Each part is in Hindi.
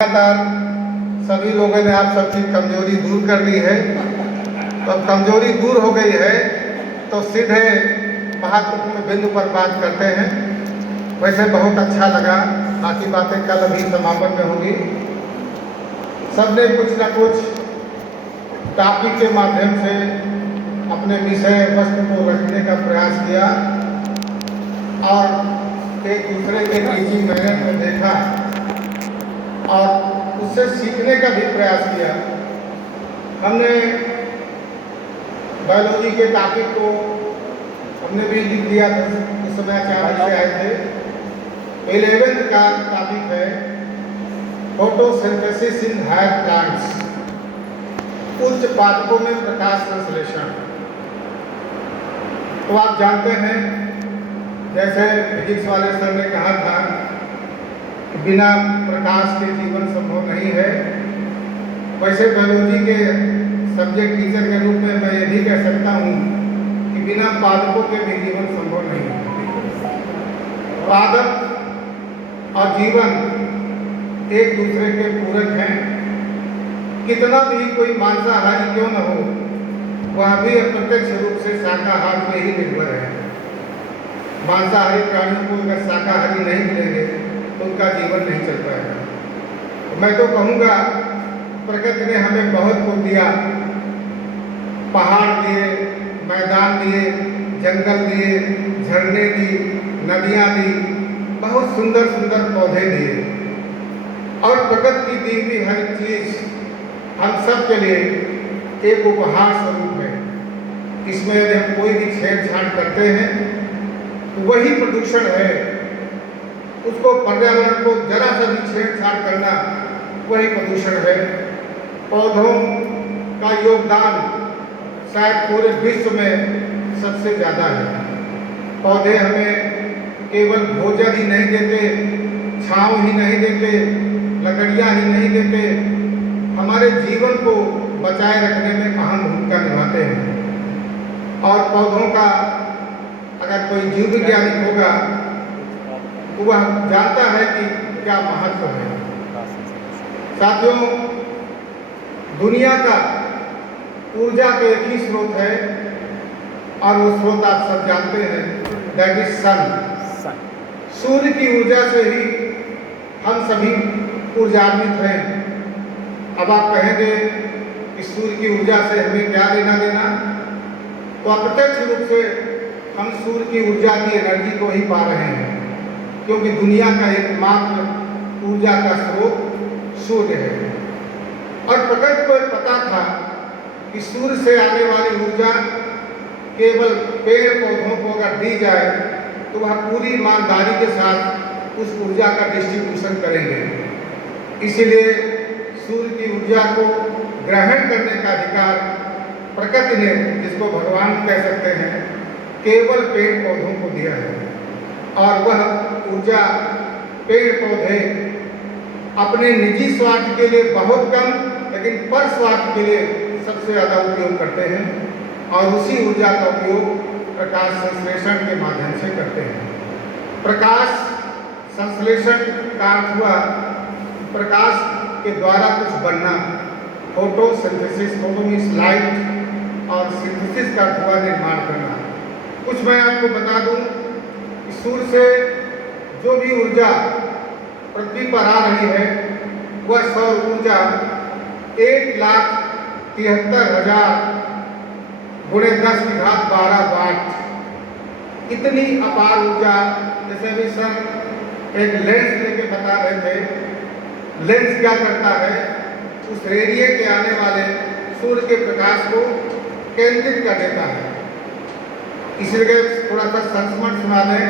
लगातार सभी लोगों ने आप सबकी कमजोरी दूर कर ली है। तो अब कमजोरी दूर हो गई है तो सीधे महत्वपूर्ण बिंदु पर बात करते हैं। वैसे बहुत अच्छा लगा, बाकी बातें कल अभी समापन में होंगी। सबने कुछ न कुछ टॉपिक के माध्यम से अपने विषय वस्तु को रखने का प्रयास किया और एक दूसरे के टीचिंग मैनर को देखा और उससे सीखने का भी प्रयास किया। हमने बायोलॉजी के टॉपिक को हमने भी लिख दिया था, उस समय अचानक से आए थे। 11th का टॉपिक है फोटोसिंथेसिस इन हायर प्लांट्स, उच्च पादपों में प्रकाश संश्लेषण। तो आप जानते हैं, जैसे फिजिक्स वाले सर ने कहा था, बिना प्रकाश के जीवन संभव नहीं है। वैसे बायोलॉजी के सब्जेक्ट टीचर के रूप में मैं ये भी कह सकता हूँ कि बिना पादपों के भी जीवन संभव नहीं है। पादप और जीवन एक दूसरे के पूरक हैं। कितना भी कोई मांसाहारी क्यों न हो, वह भी अप्रत्यक्ष रूप से शाकाहार पे ही निर्भर है। मांसाहारी प्राणियों को अगर शाकाहारी नहीं मिलेंगे तो उनका जीवन नहीं चल पाएगा। मैं तो कहूँगा, प्रकृति ने हमें बहुत कुछ दिया, पहाड़ दिए, मैदान दिए, जंगल दिए, झरने दी, नदियाँ दी, बहुत सुंदर सुंदर पौधे दिए। और प्रकृति की दी हुई हर चीज़ हम सब के लिए एक उपहार स्वरूप है। इसमें यदि हम कोई भी छेड़छाड़ करते हैं तो वही प्रदूषण है। उसको, पर्यावरण को जरा सा भी छेड़छाड़ करना वही प्रदूषण है। पौधों का योगदान शायद पूरे विश्व में सबसे ज़्यादा है। पौधे हमें केवल भोजन ही नहीं देते, छांव ही नहीं देते, लकड़ियाँ ही नहीं देते, हमारे जीवन को बचाए रखने में अहम भूमिका निभाते हैं। और पौधों का अगर कोई जीव विज्ञानी होगा तो वह जानता है कि क्या महत्व है। साथियों, दुनिया का ऊर्जा का एक ही स्रोत है और वो स्रोत आप सब जानते हैं, दैट इज सन। सूर्य की ऊर्जा से ही हम सभी ऊर्जान्वित हैं। अब आप कहेंगे कि सूर्य की ऊर्जा से हमें क्या लेना देना, तो अप्रत्यक्ष रूप से हम सूर्य की ऊर्जा की एनर्जी को ही पा रहे हैं, क्योंकि दुनिया का एकमात्र ऊर्जा का स्रोत सूर्य है। और प्रकृति को पता था कि सूर्य से आने वाली ऊर्जा केवल पेड़ पौधों को अगर दी जाए तो वह पूरी ईमानदारी के साथ उस ऊर्जा का डिस्ट्रीब्यूशन करेंगे। इसीलिए सूर्य की ऊर्जा को ग्रहण करने का अधिकार प्रकृति ने, जिसको भगवान कह सकते हैं, केवल पेड़ पौधों को दिया है। और वह ऊर्जा पेड़ पौधे अपने निजी स्वार्थ के लिए बहुत कम, लेकिन पर स्वार्थ के लिए सबसे ज़्यादा उपयोग करते हैं। और उसी ऊर्जा का उपयोग प्रकाश संश्लेषण के माध्यम से करते हैं। प्रकाश संश्लेषण का अर्थ हुआ प्रकाश के द्वारा कुछ बनना। फोटोसिंथेसिस, फोटो मीन्स लाइट, और सिंथेसिस का अर्थ हुआ निर्माण करना। कुछ मैं आपको बता दूं, सूर्य से जो भी ऊर्जा पृथ्वी पर आ रही है वह सौर ऊर्जा 1,73,000 गुणे 10⁻12 वाट, इतनी अपार ऊर्जा। जैसे अभी सर एक लेंस लेके बता रहे थे, लेंस क्या करता है, उस रेडिए के आने वाले सूर्य के प्रकाश को केंद्रित कर देता है। इसलिए थोड़ा सा संस्मरण सुना दें।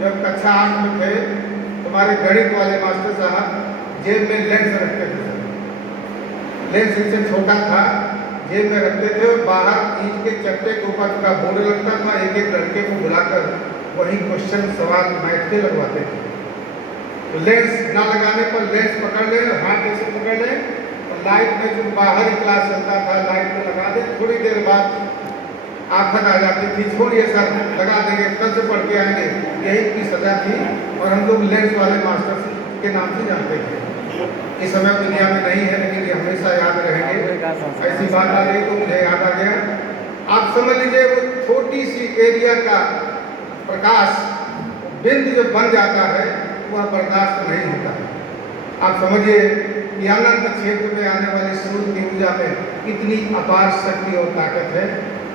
जब कक्षा 8 में थे, हमारे गणित वाले मास्टर साहब जेब में लेंस रखते थे। लेंस इससे छोटा था, जेब में रखते थे और बाहर ईंट के चट्टे के ऊपर उसका बोर्ड लगता था। एक एक लड़के को बुलाकर वही क्वेश्चन सवाल मैथ के लगवाते थे। तो लेंस ना लगाने पर लेंस पकड़ ले, हाथ ऐसे पकड़ ले, और लाइट में जो बाहर ही क्लास चलता था लाइट में लगा दे, थोड़ी देर बाद आफत आ जाती थी, छोड़िए सर लगा देंगे, कल से पढ़ के आएंगे। यही की सजा थी और हम लोग लेंस वाले मास्टर के नाम से जानते थे। इस समय दुनिया में नहीं है, लेकिन ये हमेशा याद रहेंगे। ऐसी बात आ गई तो मुझे याद आ गया। आप समझ लीजिए वो छोटी सी एरिया का प्रकाश बिंदु जब बन जाता है वह बर्दाश्त नहीं होता है। आप समझिए कि अनंत क्षेत्र में आने वाली सूर्य की ऊर्जा में कितनी अपार शक्ति और ताकत है,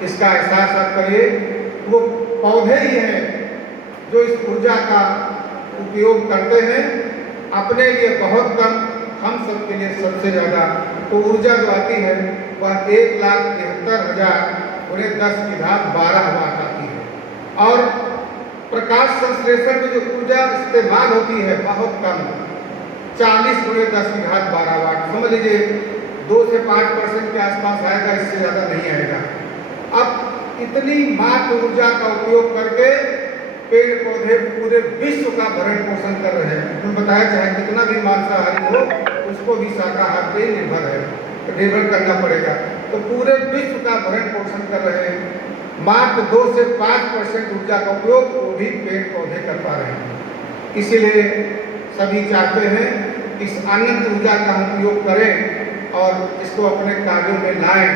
इसका एहसास आप करिए। वो पौधे ही हैं जो इस ऊर्जा का उपयोग करते हैं अपने लिए बहुत कम, हम सब के लिए सबसे ज़्यादा। तो ऊर्जा जो आती है वह 1,73,000 उन्हें 10⁻12 वाट आती है। और प्रकाश संश्लेषण में जो ऊर्जा इस्तेमाल होती है बहुत कम, 40 × 10⁻12 वाट। समझ लीजिए 2 से 5% के आसपास आएगा, इससे ज़्यादा नहीं आएगा। अब इतनी मात्र ऊर्जा का उपयोग करके पेड़ पौधे पूरे विश्व का भरण पोषण कर रहे हैं। तुम बताया चाहे कितना भी मांसाहारी हो उसको भी शाकाहार पे निर्भर करना पड़ेगा। तो पूरे विश्व का भरण पोषण कर रहे हैं। मात्र 2 से 5% ऊर्जा का उपयोग वो भी पेड़ पौधे कर पा रहे हैं। इसीलिए सभी चाहते हैं इस अनंत ऊर्जा का हम उपयोग करें और इसको अपने कार्यों में लाएं।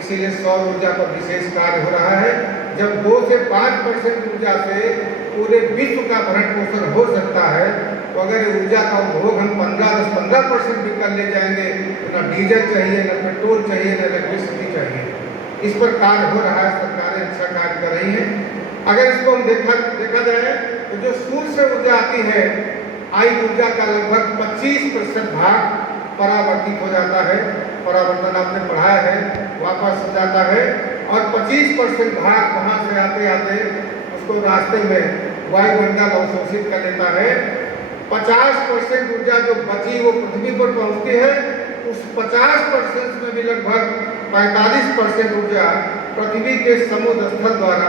इसीलिए सौर ऊर्जा पर विशेष कार्य हो रहा है। जब 2 से 5% ऊर्जा से पूरे विश्व का भरण पोषण हो सकता है, तो अगर ऊर्जा का उपभोग हम 10-15% भी कर ले जाएंगे तो ना डीजल चाहिए, ना पेट्रोल चाहिए, ना इलेक्ट्रिसिटी चाहिए। इस पर कार्य हो रहा है, सरकारें अच्छा कार्य कर रही हैं। अगर इसको हम देखा जाए तो जो सूर्य से ऊर्जा आती है, आई ऊर्जा का लगभग 25% भाग परावर्तित हो जाता है। परावर्तन आपने पढ़ाया है, वापस हो जाता है। और 25% भाग वहाँ से आते आते उसको रास्ते में वायुमंडल अवशोषित कर लेता है। 50% ऊर्जा जो बची वो पृथ्वी पर पहुँचती है। उस 50% में भी लगभग 45% ऊर्जा पृथ्वी के समुद्र स्थल द्वारा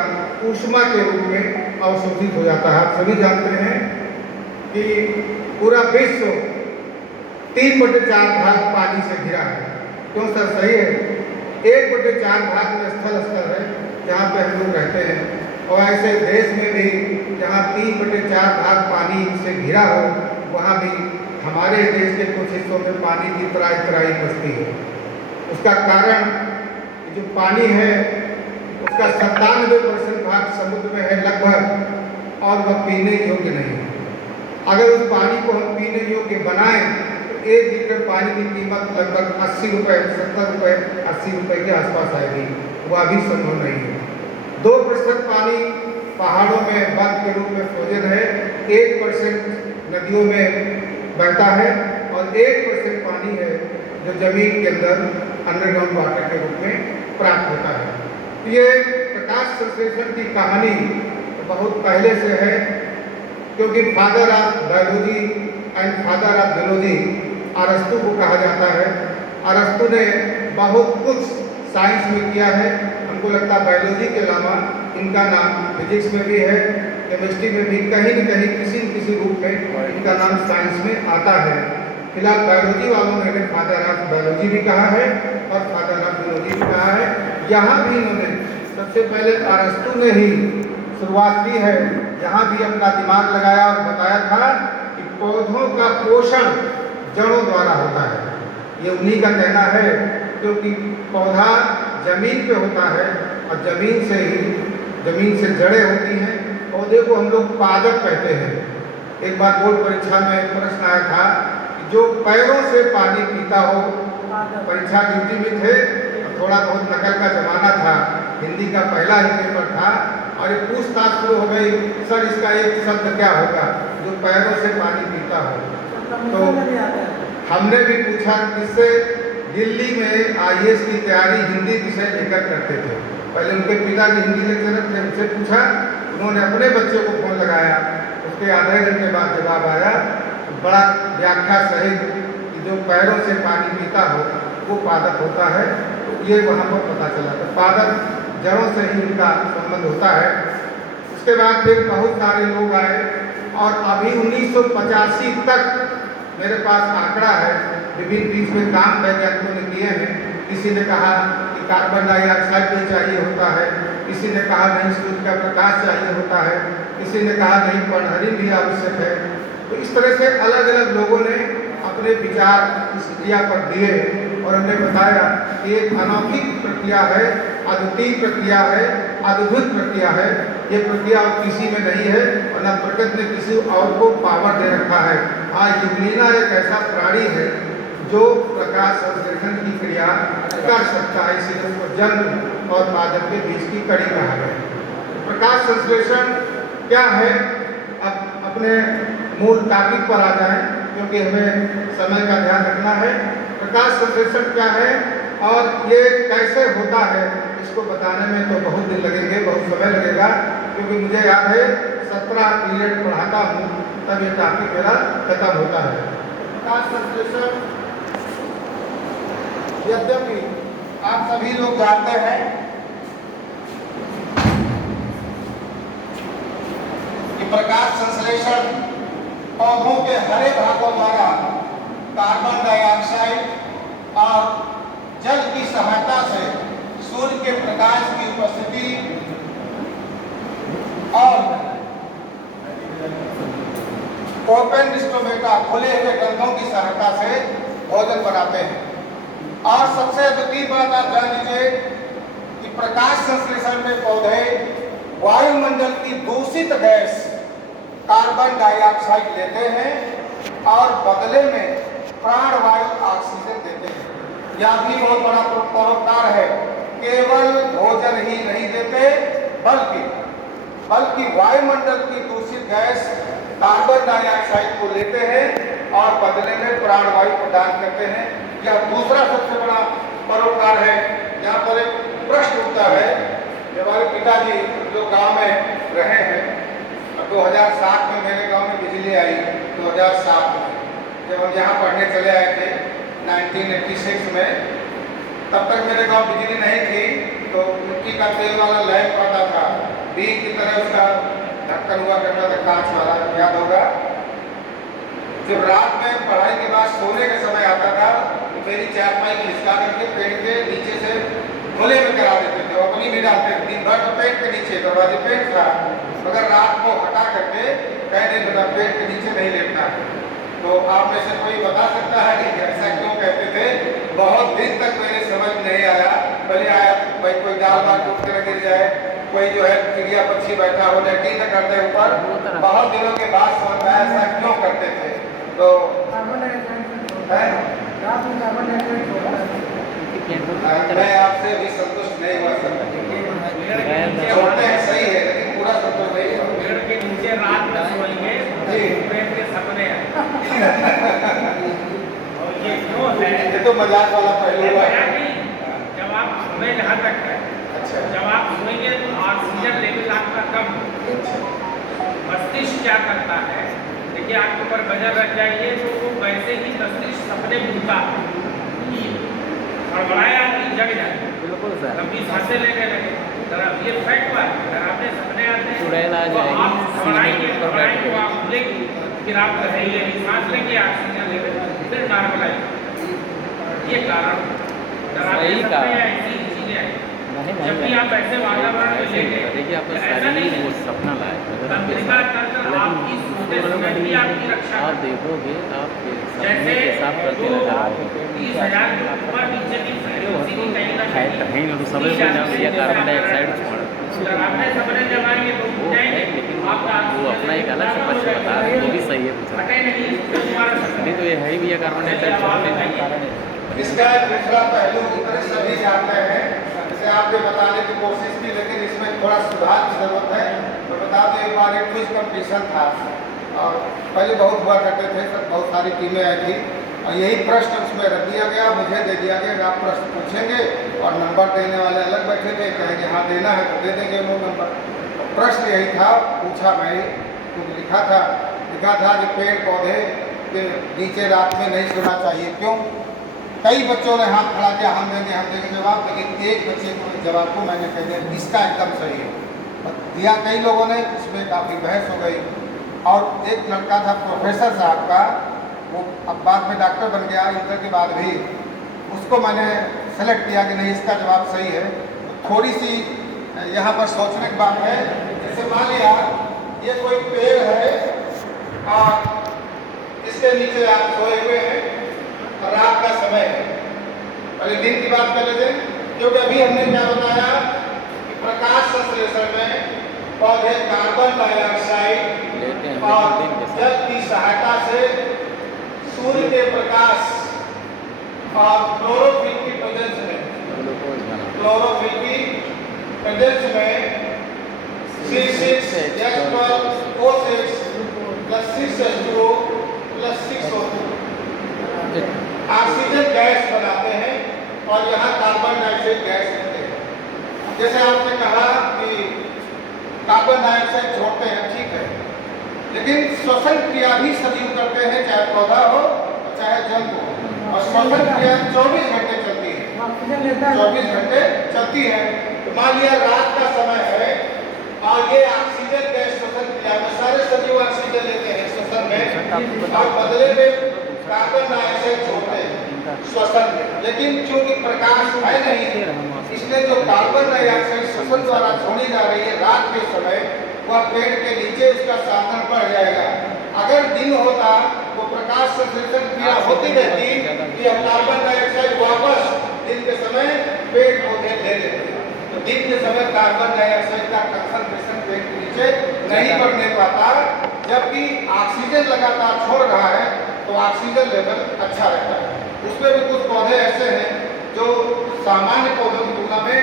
ऊष्मा के रूप में अवशोषित हो जाता है। आप सभी जानते हैं कि पूरा विश्व 3/4 भाग पानी से घिरा है। क्यों सर? सही है। 1/4 भाग में स्थल है जहाँ पे हम लोग रहते हैं, और ऐसे देश में भी जहाँ 3/4 भाग पानी से घिरा हो, वहाँ भी हमारे देश के कुछ हिस्सों में पानी की तराई बसती है। उसका कारण जो पानी है उसका 97% भाग समुद्र में है लगभग, और वह पीने योग्य नहीं है। अगर उस पानी को हम पीने योग्य बनाएं तो 1 लीटर पानी की कीमत लगभग 80 रुपये, 70 रुपये, 80 रुपये के आसपास आएगी। वह भी संभव नहीं है। 2% पानी पहाड़ों में बर्फ के रूप में फ्रोजन है, 1% नदियों में बहता है, और 1% पानी है जो जमीन के अंदर अंडरग्राउंड वाटर के रूप में प्राप्त होता है। ये प्रकाश संश्लेषण की कहानी बहुत पहले से है, क्योंकि father of biology and father of geology अरस्तु को कहा जाता है। अरस्तु ने बहुत कुछ साइंस में किया है। हमको लगता है बायोलॉजी के अलावा इनका नाम फिजिक्स में भी है, केमिस्ट्री में भी कहीं न कहीं किसी न किसी रूप में इनका नाम साइंस में आता है। फिलहाल बायोलॉजी वालों ने फादर ऑफ बायोलॉजी भी कहा है और फादर ऑफ जियोलॉजी भी कहा है। यहाँ भी इन्होंने सबसे पहले अरस्तु ने ही शुरुआत की है, जहाँ भी अपना दिमाग लगाया और बताया था कि पौधों का पोषण जड़ों द्वारा होता है। ये उन्हीं का कहना है, क्योंकि पौधा जमीन पे होता है और जमीन से जड़ें होती हैं। पौधे को हम लोग पादप कहते हैं। एक बार बोर्ड परीक्षा में प्रश्न आया था कि जो पैरों से पानी पीता हो, परीक्षा ड्यूटी में थे, थोड़ा बहुत नकल का जमाना था, हिंदी का पहला ही पेपर था, और एक पूछताछ शुरू हो गई, सर इसका एक शब्द क्या होगा जो पैरों से पानी पीता हो। तो हमने भी पूछा, इससे दिल्ली में IAS की तैयारी हिंदी विषय लेकर करते थे। पहले उनके पिताजी हिंदी लेक्चरर थे, उनसे पूछा, उन्होंने अपने बच्चों को फोन लगाया। उसके आधे घंटे बाद जवाब आया, बड़ा व्याख्या सहित कि जो पैरों से पानी पीता हो वो पादप होता है। तो ये वहाँ पर पता चला। तो पादप जड़ों से ही इनका संबंध होता है। उसके बाद फिर बहुत सारे लोग आए, और अभी 1985 तक मेरे पास आंकड़ा है, विभिन्न बीच में काम वैज्ञानिकों ने किए हैं। किसी ने कहा कि कार्बन डाइऑक्साइड भी चाहिए होता है, किसी ने कहा नहीं सूर्य का प्रकाश चाहिए होता है, किसी ने कहा नहीं पर्णहरित भी आवश्यक है। तो इस तरह से अलग अलग लोगों ने अपने विचार इस क्रिया पर दिए और हमने बताया कि एक अनोखी प्रक्रिया है, अद्वितीय प्रक्रिया है, अद्भुत प्रक्रिया है। ये प्रक्रिया किसी में नहीं है और न प्रकृति ने किसी और को पावर दे रखा है। आज युगलीना एक ऐसा प्राणी है जो प्रकाश संश्लेषण की क्रिया कर सकता है, इसीलिए उसको जन्म और पादप के बीच की कड़ी कहा गया। प्रकाश संश्लेषण क्या है? अब अपने मूल टॉपिक पर आ जाएं, क्योंकि हमें समय का ध्यान रखना है। प्रकाश संश्लेषण क्या है और ये कैसे होता है, इसको बताने में तो बहुत दिन लगेंगे, बहुत समय लगेगा, क्योंकि मुझे याद है 17 पीरियड पढ़ाता हूँ तब ये टॉपिक मेरा खत्म होता है। प्रकाश संश्लेषण यद्यपि आप सभी लोग जानते हैं कि प्रकाश संश्लेषण पौधों के हरे भागों द्वारा कार्बन डाइऑक्साइड और जल की सहायता से सूर्य के प्रकाश की उपस्थिति और ओपन स्टोमेटा खुले हुए ग्रंथों की सहायता से भोजन बनाते हैं। और सबसे अद्वितीय बात आप जान लीजिए कि प्रकाश संश्लेषण में पौधे वायुमंडल की दूषित गैस कार्बन डाइऑक्साइड लेते हैं और बदले में प्राणवायु ऑक्सीजन देते हैं। यह भी बहुत बड़ा परोपकार है। केवल भोजन ही नहीं देते बल्कि वायुमंडल की दूषित गैस कार्बन डाइऑक्साइड को लेते हैं और बदले में प्राणवायु प्रदान करते हैं। यह दूसरा सबसे बड़ा परोपकार है। यहाँ पर एक प्रश्न उठता है कि हमारे पिताजी जो गांव में रहे हैं, 2007 में मेरे गांव में बिजली आई। 2007 में जब हम यहाँ पढ़ने चले आए थे 1986 में, तब तक मेरे गांव बिजली नहीं थी, तो मिट्टी का तेल वाला लैंप आता था, बीज की तरह उसका ढक्कन हुआ करता था, कांच वाला, याद होगा। जब रात में पढ़ाई के बाद सोने का समय आता था तो मेरी चारपाई खिसका करके पेड़ के नीचे से खुले में करा देते थे, अपनी भी डालते थे। दिन भर तो पेड़ के नीचे, दरवाजे पेड़ था, मगर रात को हटा करके कहने लगा पेड़ के नीचे नहीं लेटना है। तो आप में से कोई बता सकता है कि ऐसा क्यों कहते थे? बहुत दिन तक मेरे समझ नहीं आया। पहले आया भाई कोई डाल बार टूट कर गिर जाए, कोई जो है चिड़िया पक्षी बैठा हो जाए, टी करते ऊपर। बहुत दिनों के बाद समझ में आया ऐसा क्यों करते थे। तो मैं आपसे भी संतुष्ट नहीं हुआ सकता। छोड़ते हैं सही है, लेकिन पूरा संतुष्ट नहीं है। पेड़ के नीचे रात में सोएंगे, पेड़ के सपने और ये क्यों है? ये तो मजाक वाला पहलू हुआ। जब आप सोए जहाँ तक है, अच्छा, जब आप सोएंगे तो ऑक्सीजन लेवल आपका कम। मस्तिष्क क्या करता है, देखिए आपके ऊपर बजर रख जाइए तो वो वैसे ही मस्तिष्क सपने बुनता है, हड़बड़ाया जग जाए, बिल्कुल सर, लंबी सांसें लेने लगे। जरा ये फैक्ट हुआ, अगर आपने सपने आते हैं तो आप घबराएंगे, आप भूलेंगे, फिर आप कहेंगे सांस लेंगे, ऑक्सीजन लेंगे, फिर नॉर्मल आएगी। ये कारण डरावने सपने ऐसी चीजें हैं। जब भी आप ऐसे वातावरण में लेंगे, ऐसा नहीं है सपना लाए, तंत्रिका तंत्र आपकी सोते समय भी आपकी रक्षा आप देखोगे, आप जैसे साफ करते रहोगे 30,000 के ऊपर नीचे की फ्रीक्वेंसी की कहीं ना कहीं ना तो समय से जब ये कार्बन डाइऑक्साइड छोड़ आपने सपने जमाएंगे तो वो है, लेकिन वो अपना एक अलग से पक्ष बता रहे हैं, वो भी सही है पूछा नहीं तो ये है ही भी कार्बन डाइऑक्साइड छोड़ने का कारण है। इसका दूसरा पहलू सभी जानते हैं, जैसे आपने बताने की कोशिश की, लेकिन इसमें थोड़ा सुधार की जरूरत है। तो बता दें, एक बार एक क्विज कंपटीशन था और पहले बहुत हुआ करते थे, सब बहुत सारी टीमें आई थी और यही प्रश्न उसमें रख दिया गया, मुझे दे दिया गया कि आप प्रश्न पूछेंगे और नंबर देने वाले अलग बैठे थे, कहेंगे हाँ देना है तो दे देंगे वो नंबर। प्रश्न यही था, पूछा मैं क्योंकि लिखा था कि पेड़ पौधे के नीचे रात में नहीं सोना चाहिए, क्यों? कई बच्चों ने हाथ खड़ा किया, हम देंगे जवाब, लेकिन एक बच्चे को जवाब को मैंने कह दिया इसका एकदम सही है दिया। कई लोगों ने इसमें काफ़ी बहस हो गई और एक लड़का था प्रोफेसर साहब का, वो अब बाद में डॉक्टर बन गया इंटर के बाद भी, उसको मैंने सेलेक्ट किया कि नहीं इसका जवाब सही है। तो थोड़ी सी यहाँ पर सोचने की बात है। जैसे मान लिया ये कोई पेड़ है और इसके नीचे आप सोए हुए हैं, रात का समय है। पहले दिन की बात कर लेते हैं, क्योंकि अभी हमने क्या बताया कि प्रकाश संश्लेषण में पौधे कार्बन डाइऑक्साइड और जल की सहायता से सूर्य के प्रकाश और क्लोरोफिल की प्रेजेंस में C6H12O6 plus 6H2O plus 6O2 oxygen gas बनाते हैं और यहाँ कार्बन डाइऑक्साइड गैस देते हैं। जैसे आपने कहा कि कार्बन डाइऑक्साइड छोड़ते हैं, ठीक है, लेकिन श्वसन क्रिया भी सजीव करते हैं, चाहे पौधा हो चाहे जंतु हो, और श्वसन क्रिया 24 घंटे चलती है, 24 घंटे चलती है। तो मान लिया रात का समय है और ये ऑक्सीजन गैस श्वसन क्रिया में सारे सजीव ऑक्सीजन लेते हैं श्वसन में और बदले में कार्बन डाइऑक्साइड छोड़ते हैं श्वसन में। लेकिन चूंकि प्रकाश है नहीं, इसलिए जो कार्बन डाइऑक्साइड श्वसन द्वारा छोड़ी जा रही है रात के समय, वह पेड़ के नीचे उसका साधन बढ़ जाएगा। अगर दिन होता तो प्रकाश संश्लेषण क्रिया होती रहती कि कार्बन डाइऑक्साइड वापस दिन के समय पेड़ पौधे ले लेते। तो दिन के समय कार्बन डाइऑक्साइड का कंसंट्रेशन पेड़ के नीचे नहीं बढ़ने पाता, जबकि ऑक्सीजन लगातार छोड़ रहा है तो ऑक्सीजन लेवल अच्छा रहता है। उसमें भी कुछ पौधे ऐसे हैं जो सामान्य पौधों की तुलना में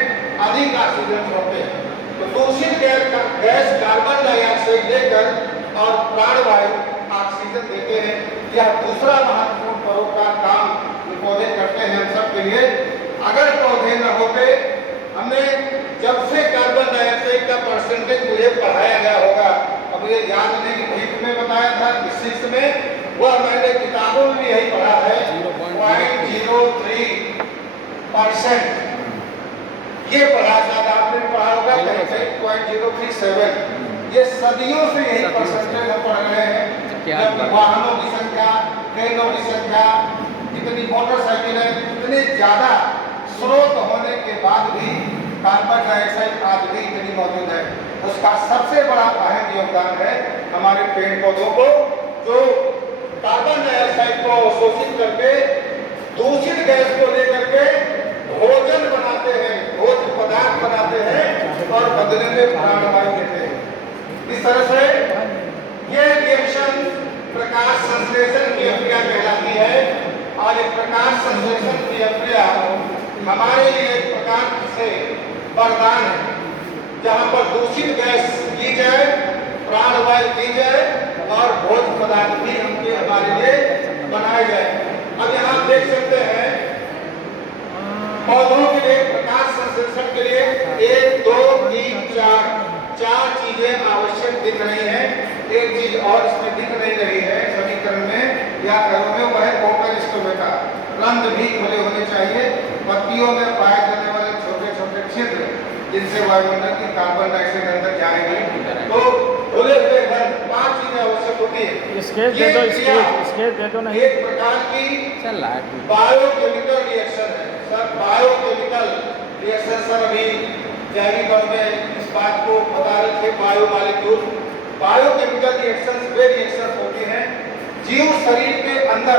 अधिक ऑक्सीजन छोड़ते हैं। तो दूषित गैस कार्बन डाइऑक्साइड लेकर और प्राणवायु ऑक्सीजन देते हैं। यह दूसरा महत्वपूर्ण परोपकार काम पौधे करते हैं हम सब के लिए। अगर पौधे न होते, हमने जब से कार्बन डाइऑक्साइड का परसेंटेज मुझे पढ़ाया गया होगा, अब मुझे याद नहीं कि ठीक में बताया था फिजिक्स में, वह मैंने किताबों में भी यही पढ़ा है, 0.03%। ये पढ़ा शायद आपने पढ़ा होगा कहीं से 0.037। ये सदियों से यही परसेंटेज हम पढ़ रहे हैं। जब वाहनों की संख्या, ट्रेनों की संख्या, जितनी मोटरसाइकिल है, इतने ज्यादा स्रोत होने के बाद भी कार्बन डाइऑक्साइड आज भी इतनी मौजूद है। उसका सबसे बड़ा अहम योगदान है हमारे पेड़ पौधों को, जो कार्बन डाइऑक्साइड को अवशोषित करके दूषित गैस को लेकर के भोजन बनाते हैं, भोज्य पदार्थ बनाते हैं और बदले में प्राणवायु देते हैं। इस तरह से ये रिएक्शन प्रकाश संश्लेषण की क्रिया कहलाती है। और एक प्रकाश संश्लेषण की क्रिया हमारे लिए एक प्रकार से वरदान है, जहाँ पर दूषित गैस दी जाए, प्राणवायु दी जाए और भोज्य पदार्थ भी हमारे लिए बनाए जाए। अब यहाँ आप देख सकते हैं पौधों के लिए प्रकाश संश्लेषण के लिए 1, 2, 3, 4 चीजें आवश्यक दिख रही हैं। एक चीज और इसमें दिख नहीं रही है समीकरण में या घरों में, वह है कोकल स्टोमेटा। रंध्र भी खुले होने चाहिए। पत्तियों में पाए जाने वाले छोटे छोटे छिद्र जिनसे वायुमंडल की कार्बन डाइऑक्साइड अंदर जाएगी, तो खुले हुए घर 5 चीजें आवश्यक होती है। स्केच दे दो नहीं। एक प्रकार की बायोकेमिकल रिएक्शन है सर, बायोकेमिकल रिएक्शन। सर अभी जैविक और में इस बात को बता रहे थे, बायो मॉलिक्यूल, बायोकेमिकल रिएक्शंस वे रिएक्शंस होती हैं जीव शरीर के अंदर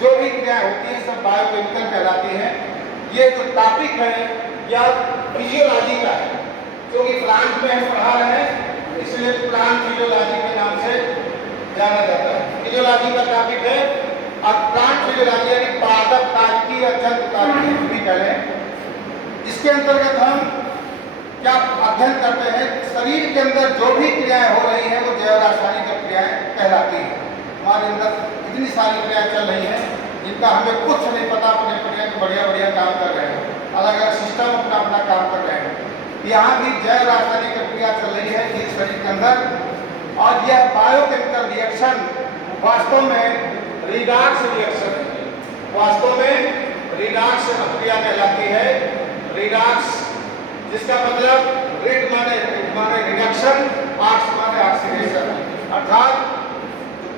जो भी क्रिया होती है सब बायोकेमिकल कहलाती है। ये जो टॉपिक है या फिजियोलॉजी का है, क्योंकि प्लांट में हम पढ़ा रहे हैं इसलिए प्लांट फिजियोलॉजी के नाम से जाना जाता है। फिजियोलॉजी का टॉपिक है और प्लांट फिजियोलॉजी यानी पादप कार्य या जंतु कार्य भी कह लें। इसके अंतर्गत हम क्या अध्ययन करते हैं, शरीर के अंदर जो भी क्रियाएं हो रही हैं वो जैव रासायनिक क्रियाएं कहलाती हैं। हमारे अंदर इतनी सारी क्रियाएं चल रही हैं जिनका हमें कुछ नहीं पता, अपने बढ़िया बढ़िया काम कर रहे हैं, अलग अलग सिस्टम अपना अपना काम कर रहे हैं। यहाँ भी जैव रासायनिक क्रिया चल रही है जीव शरीर के अंदर। और यह बायोकेमिकल रिएक्शन वास्तव में रिडॉक्स रिएक्शन है, वास्तव में रिडॉक्स क्रिया कहलाती है। रिडॉक्स जिसका मतलब रिड माने रिडक्शन, ऑक्स माने ऑक्सीडेशन, अर्थात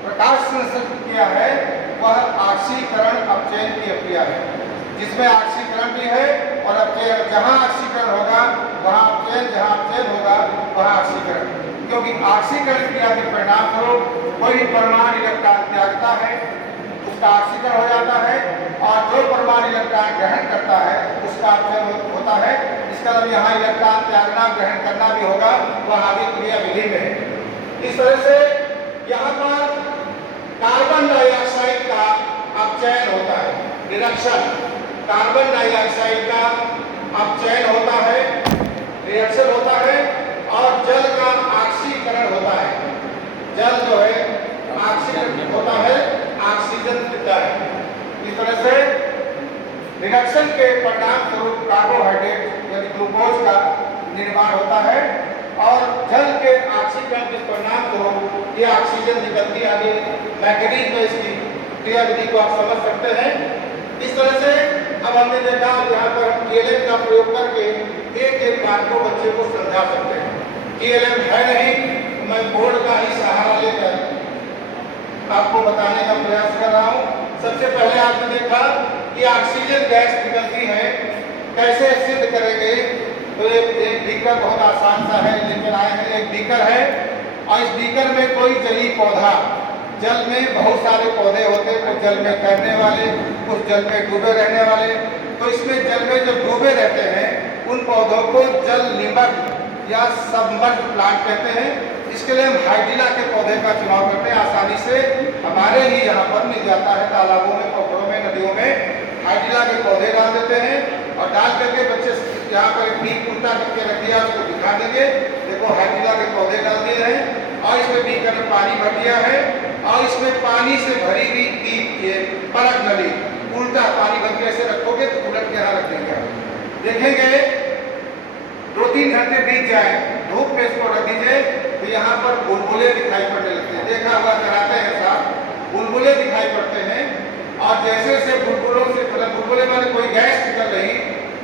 प्रकाश संश्लेषण क्रिया है वह ऑक्सीकरण अपचयन की क्रिया है, जिसमें ऑक्सीकरण भी है और अपचयन। जहाँ ऑक्सीकरण होगा वहाँ अपचयन, जहाँ अपचयन होगा वहाँ ऑक्सीकरण। क्योंकि ऑक्सीकरण क्रिया के परिणाम स्वरूप कोई परमाणु इलेक्ट्रॉन त्यागता है उसका ऑक्सीकरण हो जाता है, और जो परमाणु इलेक्ट्रॉन ग्रहण करता है उसका अपचयन होता है। इसका मतलब यहाँ इलेक्ट्रॉन त्यागना ग्रहण करना भी होगा, वह आगे क्रिया विधि में। इस तरह से यहाँ पर कार्बन डाइऑक्साइड का अपचयन होता है, रिडक्शन, कार्बन डाइऑक्साइड का अपचयन होता है, रिएक्शन होता है, और जल का ऑक्सीकरण होता है। जल जो है ऑक्सीकरण होता है, ऑक्सीजन देता है। इस तरह से रिडक्शन के परिणाम स्वरूप कार्बोहाइड्रेट यानी ग्लूकोज का निर्माण होता है, और जल के ऑक्सीकरण के परिणाम स्वरूप ये ऑक्सीजन निकलती आगे मैकेनिज्म में इसकी क्रियाविधि को आप समझ सकते हैं। इस तरह से अब हमने देखा यहाँ पर हम TLM का प्रयोग करके एक एक बात को बच्चे को समझा सकते हैं। TLM है नहीं, मैं बोर्ड का ही सहारा लेकर आपको बताने का प्रयास कर रहा हूँ। सबसे पहले आपने देखा कि ऑक्सीजन गैस निकलती है, कैसे सिद्ध करेंगे? तो एक बीकर बहुत आसान सा है, लेकिन आए हैं एक बीकर है, और इस बीकर में कोई जलीय पौधा, जल में बहुत सारे पौधे होते हैं, कुछ जल में तैरने वाले, कुछ जल में डूबे रहने वाले। तो इसमें जल में जो डूबे रहते हैं उन पौधों को जल निमग्न या सबमर्ज प्लांट कहते हैं। इसके लिए हम हाइड्रिला के पौधे का चुनाव करते हैं। आसानी से हमारे ही यहाँ पर मिल जाता है, तालाबों में, पोखरों में, नदियों में हाइड्रिला के पौधे डाल देते हैं, और डाल करके बच्चे यहाँ पर एक नींव उल्टा करके रख दिया, उसको दिखा देंगे, देखो हाइड्रिला के पौधे डाल दिए हैं, और इसमें बीकर में पानी भर दिया है, और इसमें पानी से भरी हुई टीप ये परत नली उल्टा पानी भर के ऐसे रखोगे तो उलट के यहाँ रख देंगे। देखेंगे 2-3 घंटे बीत जाए, धूप में इसको रख दीजिए तो यहाँ पर बुलबुले दिखाई पड़ने लगते हैं। देखा हुआ कराते हैं साहब, बुलबुले दिखाई पड़ते हैं, और जैसे जैसे बुलबुलों से मतलब बुलबुले में कोई गैस निकल रही,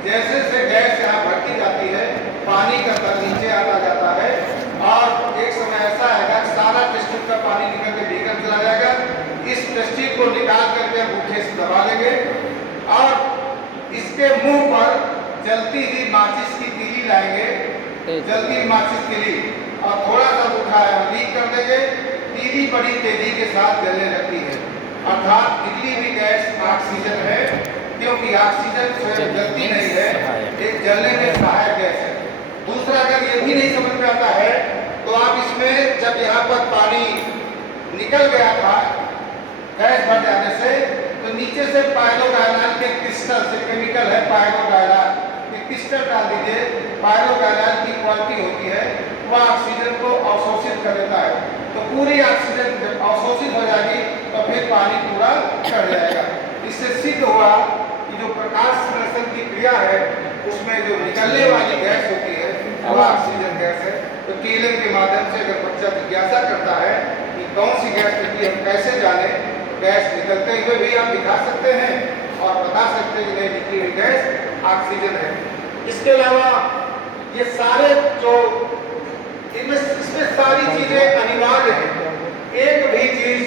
जैसे जैसे गैस यहाँ बढ़ती जाती है, पानी का स्तर नीचे आता जाता है, और एक समय ऐसा आएगा सारा टेस्टिंग का पानी निकल के भीतर चला जाएगा। इस टेस्टिंग को निकाल करके अंगूठे से दबा लेंगे, और इसके मुंह पर जलती हुई माचिस की तीली लाएंगे, जलती हुई माचिस तीली, और थोड़ा सा उठाया लीक कर देंगे। तीली बड़ी तेजी के साथ जलने लगती है, अर्थात निकली हुई गैस ऑक्सीजन है, क्योंकि ऑक्सीजन स्वयं जलती नहीं है, एक जलने में सहायक गैस है। दूसरा, अगर ये भी नहीं समझ में आता है तो आप इसमें जब यहाँ पर पानी निकल गया था गैस भर जाने से, तो नीचे से पायरोगायनान के क्रिस्टल से केमिकल है पायरोगायनान के क्रिस्टल डाल दीजिए। पायरोगायनान की क्वालिटी होती है वह ऑक्सीजन को अवशोषित कर देता है, तो पूरी ऑक्सीजन जब अवशोषित हो जाएगी तो फिर पानी पूरा चढ़ जाएगा। इससे सिद्ध हुआ कि जो प्रकाश संश्लेषण की क्रिया है उसमें जो निकलने वाली गैस होती है वह ऑक्सीजन गैस है। तो TLM के माध्यम से अगर बच्चा जिज्ञासा करता है कि कौन सी गैस निकली, हम कैसे जाने, गैस निकलते हुए भी आप दिखा सकते हैं और बता सकते हैं कि नहीं निकली हुई गैस ऑक्सीजन है। इसके अलावा ये सारे जो इसमें सारी चीजें अनिवार्य है। एक भी चीज,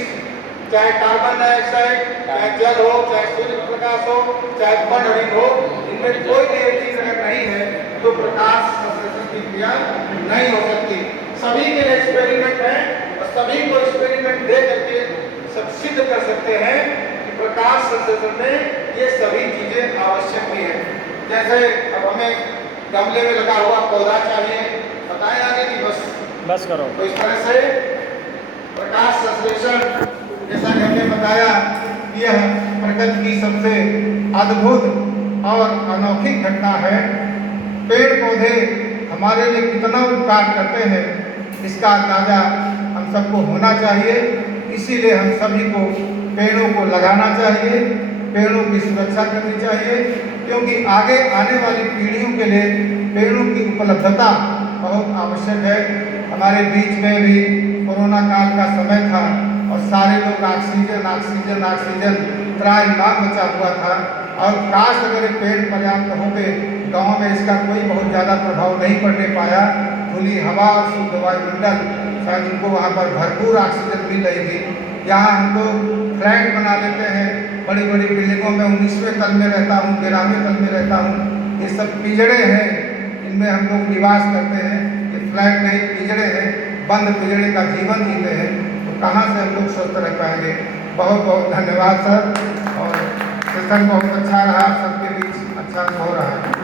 चाहे कार्बन डाइऑक्साइड, चाहे जल हो, चाहे सूर्य प्रकाश हो, चाहे पनरीन हो, इनमें कोई भी एक चीज अगर नहीं है तो प्रकाश संश्लेषण की क्रिया नहीं हो सकती। सभी के लिए एक्सपेरिमेंट है, और सभी को एक्सपेरिमेंट दे करके सब सिद्ध कर सकते हैं कि प्रकाश संश्लेषण में ये सभी चीजें आवश्यक भी है। जैसे अब हमें गमले में लगा हुआ पौधा चाहिए, बताएं आगे कि बस करो। तो इस तरह से प्रकाश संश्लेषण, जैसा कि हमने बताया, यह प्रकृति की सबसे अद्भुत और अनोखी घटना है। पेड़ पौधे हमारे लिए कितना उपकार करते हैं इसका अंदाजा हम सबको होना चाहिए। इसीलिए हम सभी को पेड़ों को लगाना चाहिए, पेड़ों की सुरक्षा करनी चाहिए, क्योंकि आगे आने वाली पीढ़ियों के लिए पेड़ों की उपलब्धता बहुत आवश्यक है। हमारे बीच में भी कोरोना काल का समय था और सारे लोग ऑक्सीजन ऑक्सीजन ऑक्सीजन त्राहिमाम मचा हुआ था, और काश अगर पेड़ पर्याप्त हो गए, गाँव में इसका कोई बहुत ज़्यादा प्रभाव नहीं पड़ने पाया। खुली हवा और शुद्ध वायुमंडल, शायद उनको वहाँ पर भरपूर ऑक्सीजन मिल रही थी। यहाँ हम लोग फ्लैट बना लेते हैं, बड़ी बड़ी बिल्डिंगों में 19वें तल में रहता हूँ, 13वें तल में रहता हूँ। ये सब पिंजड़े हैं, इनमें हम लोग निवास करते हैं। ये फ्लैट नहीं, पिंजड़े हैं। बंद बिगड़े का जीवन जीते हैं तो कहाँ से हम लोग स्वस्थ रह पाएंगे। बहुत बहुत धन्यवाद सर, और सेशन बहुत अच्छा रहा, सबके बीच अच्छा हो रहा है।